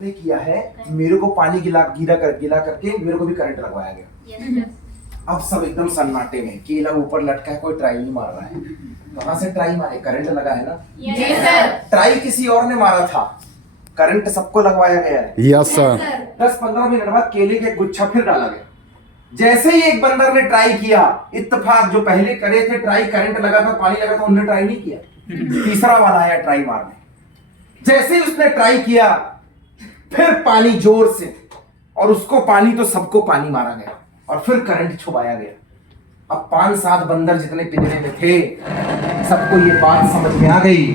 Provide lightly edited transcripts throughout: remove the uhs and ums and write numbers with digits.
ने किया है, मेरे को पानी गीला करके मेरे को भी करंट लगवाया गया। अब सब एकदम सन्नाटे में, केला ऊपर लटका है, कोई ट्राई नहीं मार रहा है। कहां से ट्राई मारे? करंट लगा है ना। Yes sir. ट्राई किसी और ने मारा था, करंट सबको लगवाया गया है। Yes sir. 10-15 मिनट बाद केले के गुच्छा फिर डाला गया। जैसे ही एक बंदर ने ट्राई किया, इत्तेफाक जो पहले करे थे ट्राई, करंट लगा था, पानी लगा था, उन्होंने ट्राई नहीं किया। तीसरा वाला आया ट्राई मारने। जैसे ही उसने ट्राई किया, फिर पानी जोर से, और उसको पानी तो सबको पानी मारा गया और फिर करंट छुपाया गया। अब 5-7 बंदर जितने पिंजरे में थे, सबको ये बात समझ में आ गई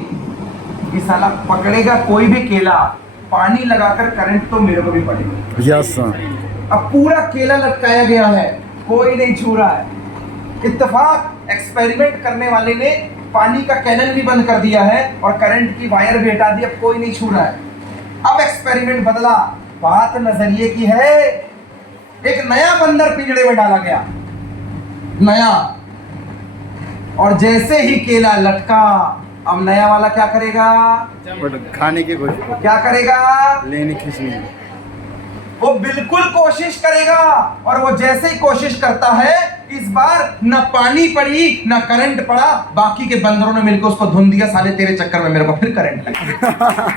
कि साला पकड़ेगा कोई भी केला, पानी लगाकर करंट तो मेरे को भी पड़ेगा। Yes sir. अब पूरा केला लटकाया गया है, कोई नहीं छू रहा है। इत्तेफाक एक्सपेरिमेंट करने वाले ने पानी का कैनन भी बंद कर दिया है और करंट की वायर भी हटा दी, अब कोई नहीं छू रहा है। अब एक्सपेरिमेंट बदला, बात नजरिए की है। एक नया बंदर पिंजरे में डाला गया, नया, और जैसे ही केला लटका, अब नया वाला क्या करेगा? खाने की कोशिश, क्या करेगा? लेने खींचने। वो बिल्कुल कोशिश करेगा, और वो जैसे ही कोशिश करता है, इस बार न पानी पड़ी न करंट पड़ा। बाकी के बंदरों ने मिलकर उसको धुन दिया, साले तेरे चक्कर में मेरे को फिर करंट लगा।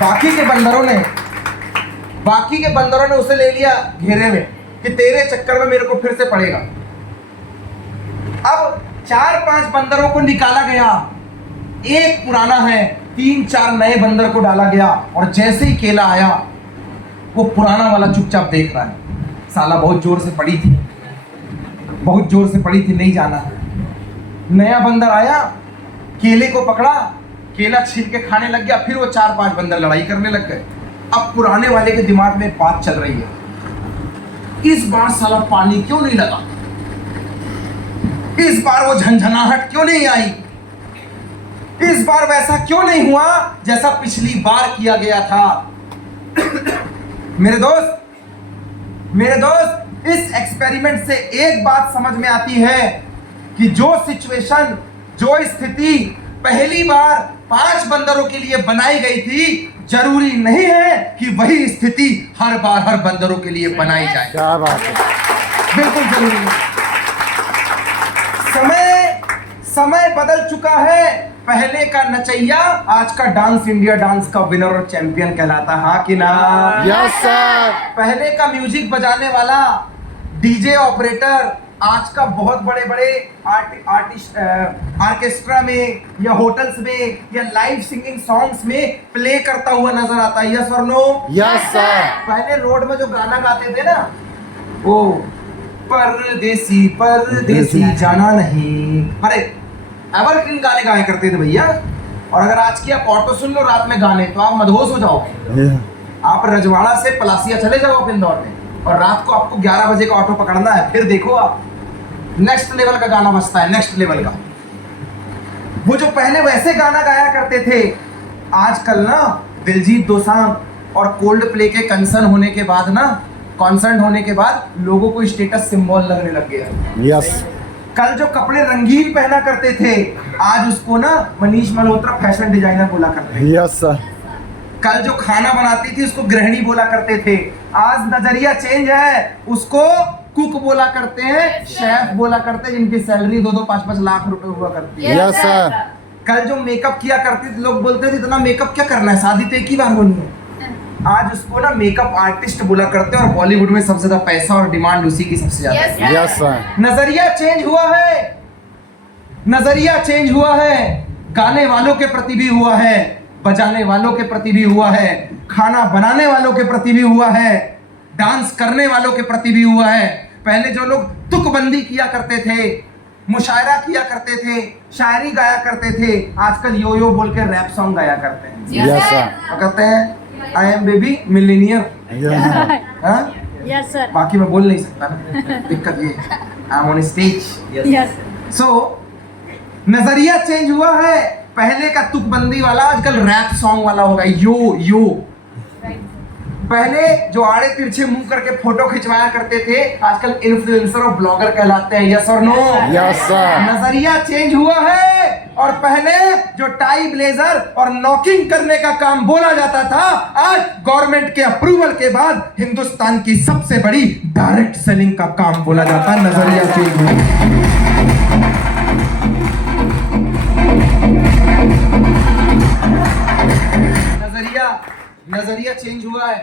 बाकी के बंदरों ने उसे ले लिया घेरे में कि तेरे चक्कर में मेरे को फिर से पड़ेगा। अब 4-5 बंदरों को निकाला गया, एक पुराना है, 3-4 नए बंदर को डाला गया, और जैसे ही केला आया, वो पुराना वाला चुपचाप देख रहा है। साला बहुत जोर से पड़ी थी, नहीं जाना। नया बंदर आया, केले को पकड़ा, केला छील के खाने लग गया, फिर वो 4-5 बंदर लड़ाई करने लग गए। अब पुराने वाले के दिमाग में बात चल रही है, इस बार साला पानी क्यों नहीं लगा, इस बार वो झंझनाहट क्यों नहीं आई, इस बार वैसा क्यों नहीं हुआ जैसा पिछली बार किया गया था। मेरे दोस्त, इस एक्सपेरिमेंट से एक बात समझ में आती है कि जो सिचुएशन, जो स्थिति पहली बार 5 बंदरों के लिए बनाई गई थी, जरूरी नहीं है कि वही स्थिति हर बार हर बंदरों के लिए बनाई जाए। क्या बात है, बिल्कुल जरूरी है। समय बदल चुका है। पहले का नचैया आज का डांस इंडिया डांस का विनर और चैंपियन कहलाता, हाँ कि ना? Yes sir. पहले का म्यूजिक बजाने वाला डीजे ऑपरेटर आज का बहुत बड़े आर्टिस्ट ऑर्केस्ट्रा में या होटल्स में या लाइव सिंगिंग सॉन्ग्स में प्ले करता हुआ नजर आता है। यस और नो? Yes sir. पहले रोड में जो गाना गाते थे ना, वो परदेसी परदेसी जाना नहीं, अरे एवरग्रीन गाने गाया करते थे भैया। और अगर आज की आप ऑटो सुन लो रात में गाने, तो आप मदहोश हो जाओगे। आप रजवाड़ा से पलासिया चले जाओ आप इंदौर में, और रात को आपको 11 बजे का ऑटो पकड़ना है, फिर देखो आप नेक्स्ट लेवल का गाना बजता है, नेक्स्ट लेवल का। वो जो पहले वैसे गाना गाया करते थे, आजकल ना दिलजीत दोसांझ और कोल्ड प्ले के कंसर्न होने के बाद लोगों को स्टेटस सिंबल लगने लग गया। यस। कल जो कपड़े रंगीन पहना करते थे, आज उसको ना मनीष मल्होत्रा फैशन डिजाइनर बोला करते हैं। Yes sir. कल जो खाना बनाती थी उसको गृहिणी बोला करते थे, आज नजरिया चेंज है, उसको कुक बोला करते हैं, शेफ बोला करते हैं, जिनकी सैलरी 2-2, 5-5 लाख रुपए हुआ करती है। Yes sir. कल जो मेकअप किया करते थे, लोग बोलते थे इतना मेकअप क्या करना है, शादी तो एक ही बार होनी है। आज उसको ना मेकअप आर्टिस्ट बोला करते हैं, और बॉलीवुड में सबसे ज्यादा पैसा और डिमांड उसी की सबसे ज्यादा है। Yes sir. नजरिया चेंज हुआ है, गाने वालों के प्रति भी हुआ है, बजाने वालों के प्रति भी हुआ है, खाना बनाने वालों के प्रति भी हुआ है, डांस करने वालों के प्रति भी हुआ है। पहले जो लोग तुकबंदी किया करते थे, मुशायरा किया करते थे, शायरी गाया करते थे, आजकल यो यो बोल के रैप सॉन्ग गाया करते हैं। Yes sir. कहते हैं I am baby millionaire. Yes sir. बाकी मैं बोल नहीं सकता ना, दिक्कत ये I am on stage. Yes. So नजरिया चेंज हुआ है, पहले का तुकबंदी वाला आजकल रैप सॉन्ग वाला होगा, यो यो। पहले जो आड़े तिरछे मुंह करके फोटो खिंचवाया करते थे, आजकल इन्फ्लुएंसर और ब्लॉगर कहलाते हैं। यस और नो? Yes sir. नजरिया चेंज हुआ है। और पहले जो टाई ब्लेजर और नॉकिंग करने का काम बोला जाता था, आज गवर्नमेंट के अप्रूवल के बाद हिंदुस्तान की सबसे बड़ी डायरेक्ट सेलिंग का काम बोला जाता है। नजरिया चेंज हुआ। नजरिया चेंज हुआ है।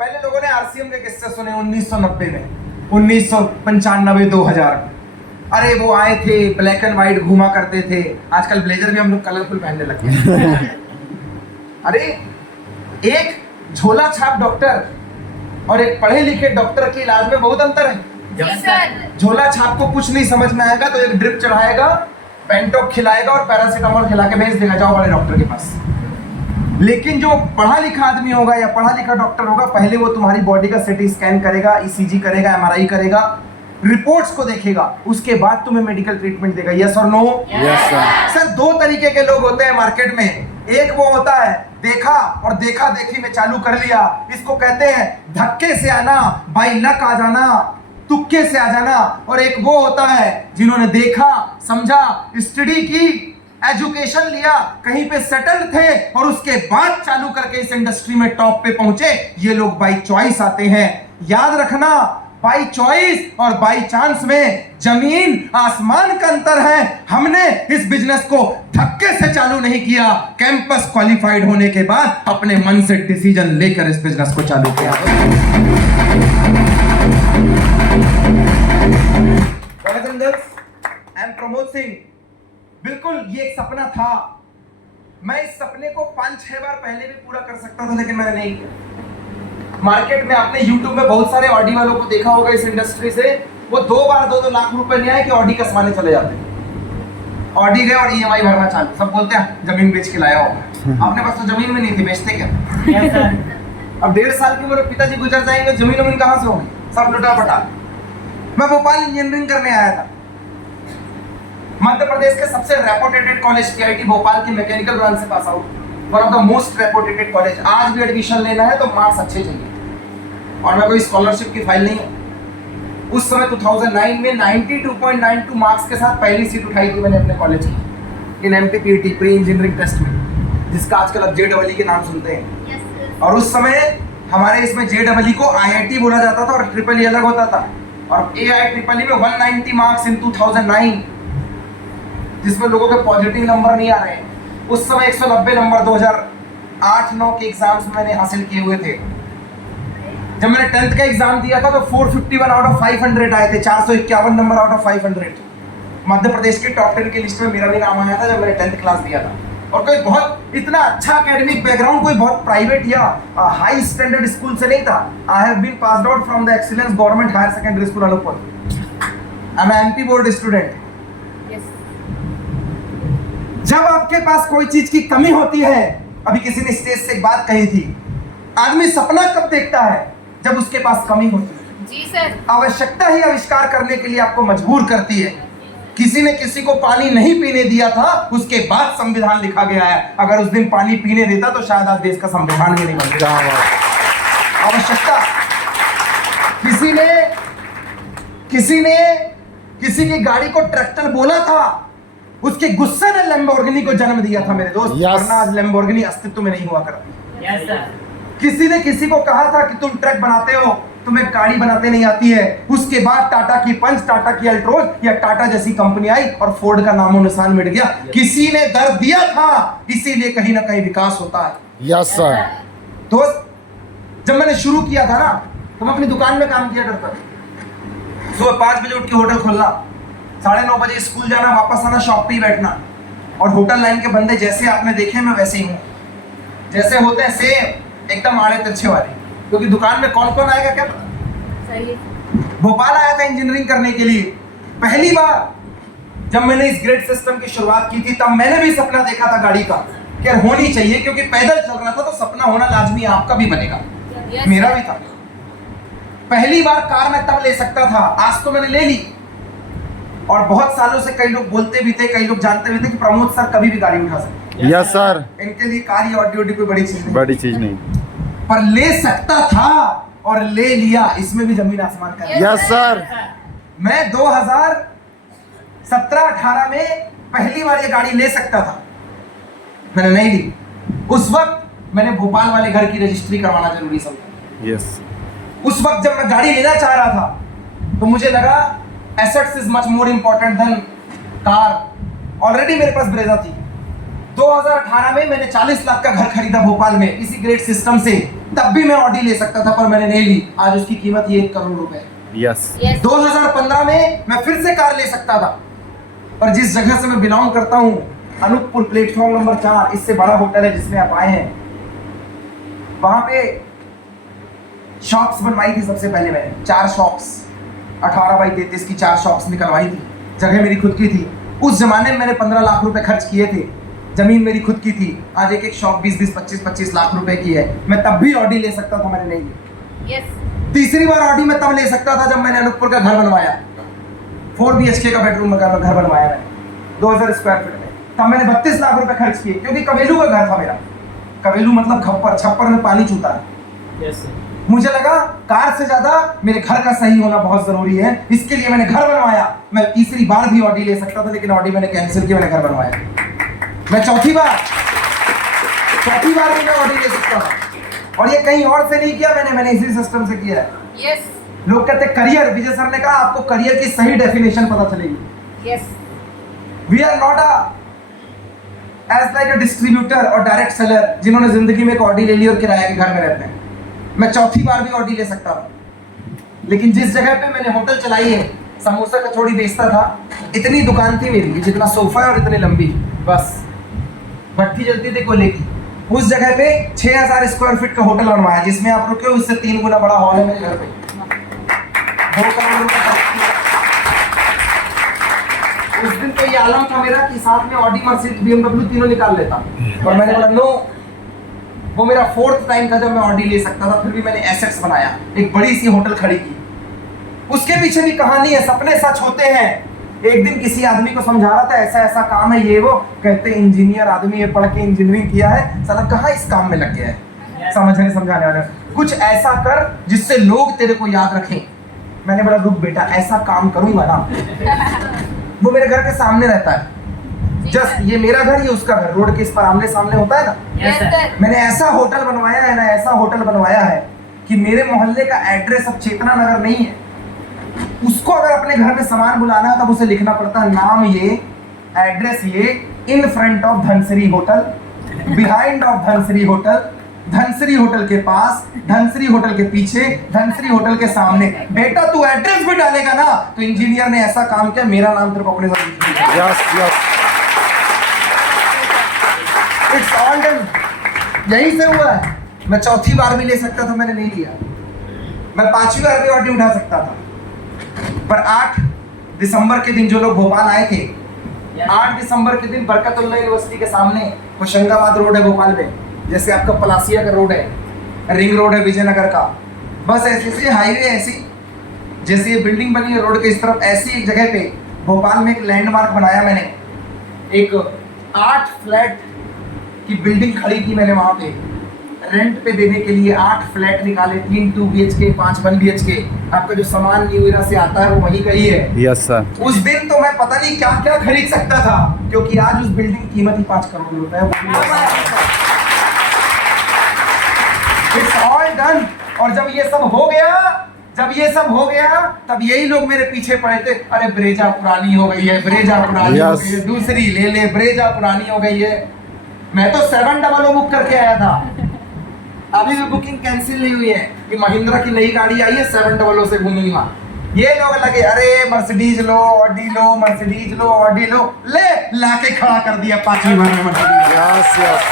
पहले लोगों ने आरसीएम के किस्से सुने 1990 में, 1995, 2000। अरे वो आए थे, ब्लैक एंड व्हाइट घुमा करते थे। आजकल ब्लेजर भी हम लोग कलरफुल पहनने लगे हैं। अरे एक झोला छाप डॉक्टर और एक पढ़े लिखे डॉक्टर के इलाज में बहुत अंतर है। झोला छाप को कुछ नहीं समझ में आएगा तो एक ड्रिप चढ़ाएगा, पेंटॉक खिलाएगा और पैरासीटामोल खिला के भेज देगा, जाओ बड़े डॉक्टर के पास। लेकिन जो पढ़ा लिखा आदमी होगा या पढ़ा लिखा डॉक्टर होगा, पहले वो तुम्हारी बॉडी का सीटी स्कैन करेगा, ईसीजी करेगा, एमआरआई करेगा, रिपोर्ट्स को देखेगा, उसके बाद तुम्हें मेडिकल ट्रीटमेंट देगा। यस और नो? Yes sir. सर दो तरीके के लोग होते हैं मार्केट में। एक वो होता है देखा और देखा देखी में चालू कर लिया, इसको कहते हैं धक्के से आना, बाई लक आ जाना, तुक्के से आ जाना। और एक वो होता है जिन्होंने देखा, समझा, स्टडी की, एजुकेशन लिया, कहीं पे सेटल्ड थे और उसके बाद चालू करके इस इंडस्ट्री में टॉप पे पहुंचे। ये लोग बाई चॉइस आते हैं। याद रखना, बाई चॉइस और बाई चांस में जमीन आसमान का अंतर है। हमने इस बिजनेस को धक्के से चालू नहीं किया, कैंपस क्वालिफाइड होने के बाद अपने मन से डिसीजन लेकर इस बिजनेस को चालू किया। I am Pramod Singh. बिल्कुल ये एक सपना था। मैं इस सपने को 5-6 बार पहले भी पूरा कर सकता था, लेकिन मैंने नहीं किया। मार्केट में आपने YouTube में बहुत सारे ऑडी वालों को देखा होगा इस इंडस्ट्री से, वो 2 बार 2-2 लाख रुपए ले आए कि ऑडी कसवाने चले जाते हैं। ऑडी गए और EMI भरना चालू, सब बोलते हैं जमीन बेच के लाया होगा। अपने पास तो जमीन में नहीं थी, बेचते क्या? अब 1.5 साल की मेरे पिताजी गुजर जाएंगे, जमीन कहां से होगी? सब लुटा पटा। मैं भोपाल इंजीनियरिंग करने आया था। मध्य प्रदेश के सबसे रेपुटेटेड कॉलेज TIT भोपाल की मैकेनिकल ब्रांच से pass out, one of the most reputed college. आज भी एडमिशन लेना है तो मार्क्स अच्छे चाहिए, और मैं कोई स्कॉलरशिप की फाइल नहीं हूँ। उस समय 2009 में 92.92 मार्क्स के साथ पहली सीट उठाई थी मैंने अपने कॉलेज की, इन MPPT प्री इंजीनियरिंग टेस्ट में, जिसका आजकल अब JEE के नाम सुनते हैं। और उस समय हमारे इसमें JEE को IIT बोला जाता था और EEE अलग होता था। और AIEEE में 190 मार्क्स इन 2009, जिसमें लोगों के पॉजिटिव नंबर नहीं आ रहे हैं। उस समय 190 नंबर 2008-9 के एग्जाम्स में मैंने हासिल किए हुए थे। जब मैंने 10th का एग्जाम दिया था तो 451 आउट ऑफ 500 आए थे, 451 number out of 500। Madhya Pradesh के टॉप 10 की लिस्ट में मेरा भी नाम आया था जब मैंने 10th क्लास दिया था। और कोई बहुत इतना अच्छा एकेडमिक बैकग्राउंड कोई बहुत प्राइवेट या हाई स्टैंडर्ड स्कूल से नहीं था। I have been passed out from the excellence government higher secondary school Anuppur. I am MP board student. जब आपके पास कोई चीज की कमी होती है, अभी किसी ने स्टेज से एक बात कही थी, आदमी सपना कब देखता है? जब उसके पास कमी होती है। जी सर। आवश्यकता ही आविष्कार करने के लिए आपको मजबूर करती है। किसी ने किसी को पानी नहीं पीने दिया था, उसके बाद संविधान लिखा गया है। अगर उस दिन पानी पीने देता तो शायद आज देश का संविधान भी नहीं बनता। आवश्यकता। किसी की गाड़ी को ट्रैक्टर बोला था, उसके गुस्से ने लैम्बोर्गिनी को जन्म दिया था मेरे दोस्त। वरना आज लैम्बोर्गिनी अस्तित्व में नहीं हुआ करती। किसी ने किसी को कहा था कि तुम ट्रक बनाते हो, तुम्हें गाड़ी बनाते नहीं आती है। उसके बाद टाटा की पंच, टाटा की अल्ट्रोज या टाटा जैसी कंपनी आई और फोर्ड का नामो निशान मिट गया। किसी ने दर्द दिया था, इसीलिए कहीं ना कहीं विकास होता है। Yes sir. दोस्त, जब मैंने शुरू किया था ना, तो मैं अपनी दुकान में काम किया करता था। सुबह 5 बजे उठ के होटल खोलना, 9:30 बजे स्कूल जाना, वापस आना, शॉप पे ही बैठना। और होटल लाइन के बंदे जैसे आपने देखे मैं वैसे ही हूँ, जैसे होते हैं सेम एकदम आड़े तिरछे वाले। क्योंकि दुकान में कौन कौन आएगा क्या पता। सही। भोपाल आया था इंजीनियरिंग करने के लिए पहली बार। जब मैंने इस ग्रेड सिस्टम की शुरुआत की थी, तब मैंने भी सपना देखा था गाड़ी का कि यार होनी चाहिए, क्योंकि पैदल चल रहा था तो सपना होना लाजमी, आपका भी बनेगा, मेरा भी था। पहली बार कार मैं तब ले सकता था, आज तो मैंने ले ली। और बहुत सालों से कई लोग बोलते भी थे, कई लोग जानते भी थे कि प्रमोद सर कभी भी गाड़ी उठा सकते। Yes sir. इनके लिए कार या ऑडी कोई बड़ी चीज नहीं। बड़ी चीज नहीं। पर ले सकता था और ले लिया, इसमें भी जमीन आसमान का। Yes sir. मैं 2017-18 में पहली बार ये गाड़ी ले सकता था, मैंने नहीं ली। उस वक्त मैंने भोपाल वाले घर की रजिस्ट्री करवाना जरूरी समझा। यस। उस वक्त जब मैं गाड़ी लेना चाह रहा था तो मुझे लगा assets is much more important than car. Already मेरे पास ब्रेजा थी। 2018 में मैंने 40 लाख का घर खरीदा भोपाल में इसी ग्रेड सिस्टम से। तब भी मैं ऑडी ले सकता था पर मैंने नहीं ली। आज उसकी कीमत ये 1 करोड़ रुपए है। यस। 2015 में मैं फिर से कार ले सकता था, पर जिस जगह से मैं बिलोंग करता हूँ, अनूपपुर प्लेटफॉर्म नंबर 4, इससे बड़ा होटल है जिसमें आप आए हैं, वहां पे शॉप्स बनवाई थी। सबसे पहले मैंने 4 शॉप्स 18 बाई 33 की 4 शॉप्स निकलवाई थी। जगह मेरी खुद की थी। उस जमाने में मैंने 15 लाख रुपए खर्च किए थे। जमीन मेरी खुद की थी। आज एक एक शॉप 20-20, 25-25 लाख रुपए की है। मैं तब भी ऑडी ले सकता था, मैंने नहीं ली। तीसरी बार ऑडी मैं तब ले सकता था जब मैंने अनूपपुर का घर बनवाया। 4 BHK का बेडरूम का घर बनवाया मैंने 2000 स्क्वायर फीट में। तब मैंने 32 लाख रुपए खर्च किए, क्योंकि कवेलू का घर था मेरा। कवेलू मतलब खप्पर, छप्पर में पानी चूता है। मुझे लगा कार से ज्यादा मेरे घर का सही होना बहुत जरूरी है, इसके लिए मैंने घर बनवाया। मैं तीसरी बार भी ऑडी ले सकता था, लेकिन ऑडी मैंने कैंसिल किया, मैंने घर बनवाया। मैं चौथी बार भी मैं ऑडी ले सकता था, और ये कहीं और से नहीं किया मैंने इसी सिस्टम से किया है। लोग कहते करियर, विजय सर ने कहा आपको करियर की सही डेफिनेशन पता चलेगी। We are not as like a distributor और डायरेक्ट सेलर जिन्होंने जिंदगी में एक ऑडी ले ली और किराए के घर में रहते हैं। मैं चौथी बार भी ऑडी ले सकता था, लेकिन जिस जगह पे मैंने होटल चलाई है, समोसा कचौड़ी बेचता था, इतनी दुकान थी मेरी, जितना सोफा है और इतनी लंबी, बस भट्टी जलती थी कोयले की। उस जगह पे 6000 स्क्वायर फीट का होटल बनवाया, जिसमें आप रुके हो उससे 3 गुना बड़ा हॉल है मेरे घर पे। 2 करोड़ रुपए। उस दिन तो ये आलम था मेरा कि साथ में ऑडी, मर्सिडीज, BMW तीनों निकाल लेता, और मैंने बोला नो। वो मेरा 4th टाइम था जब मैं ऑडी ले सकता था, फिर भी मैंने एसेट्स बनाया, एक बड़ी सी होटल खड़ी की। उसके पीछे भी कहानी है, सपने सच होते हैं। एक दिन किसी आदमी को समझा रहा था ऐसा ऐसा काम है, ये वो, कहते इंजीनियर आदमी है, पढ़ के इंजीनियरिंग किया है, साला कहाँ इस काम में लग गया है। समझने समझाने वाले, कुछ ऐसा कर जिससे लोग तेरे को याद रखें। मैंने बोला रुक बेटा, ऐसा काम करूंगा ना। वो मेरे घर के सामने रहता है, जस्ट ये मेरा घर, ये उसका घर, रोड के इस पर आमने सामने होता है ना। मैंने ऐसा होटल बनवाया है ना, ऐसा होटल बनवाया है कि मेरे मोहल्ले का एड्रेस अब चेतना नगर नहीं है। उसको अगर अपने घर में सामान बुलाना है तब उसे लिखना पड़ता है, नाम ये, एड्रेस ये, in front of Dhanashree hotel, behind of Dhanashree hotel, Dhanashree hotel के पास, धनश्री होटल के पीछे, धनश्री होटल के सामने। बेटा तू एड्रेस भी डालेगा ना तो इंजीनियर ने ऐसा काम किया, मेरा नाम तेरे को अपने साथ लिख दिया। Yes yes. It's all done. यही से हुआ है। मैं चौथी बार भी ले सकता था, मैंने नहीं लिया। मैं 5वीं बार भी ऑडी उठा सकता था, पर 8 दिसंबर के दिन जो लोग भोपाल आए थे, 8 दिसंबर के दिन बरकतुल्लाह यूनिवर्सिटी के सामने होशंगाबाद रोड है भोपाल में, जैसे आपका पलासिया का रोड है, रिंग रोड है विजयनगर का, बस ऐसी हाईवे ऐसी, जैसे ये बिल्डिंग बनी है रोड के इस तरफ, ऐसी एक जगह पे भोपाल में एक लैंडमार्क बनाया मैंने। एक 8 फ्लैट की बिल्डिंग खड़ी की मैंने वहां पे, रेंट पे देने के लिए 8 फ्लैट निकाले, 3 2 BHK, 5 1 BHK। आपका जो सामान न्यू इरा से आता है वो वहीं का ही है। Yes sir. उस दिन तो मैं पता नहीं क्या क्या खरीद सकता था, क्योंकि आज उस बिल्डिंग की कीमत ही 5 करोड़ रुपए है। It's all done. और जब ये सब हो गया, तब यही लोग मेरे पीछे पड़े थे, अरे ब्रेजा पुरानी हो गई है, ब्रेजा पुरानी हो गई है, दूसरी ले ले, ब्रेजा पुरानी हो गई है। मैं तो 700 बुक करके आया था, अभी भी बुकिंग कैंसिल नहीं हुई है कि महिंद्रा की नई गाड़ी आई है, 700 से घूमूंगा। ये लोग लगे अरे मर्सिडीज लो, ऑडी लो, मर्सिडीज लो, ऑडी लो, ले लाके खड़ा कर दिया 5वीं बार में मर्सिडीज। Yes yes.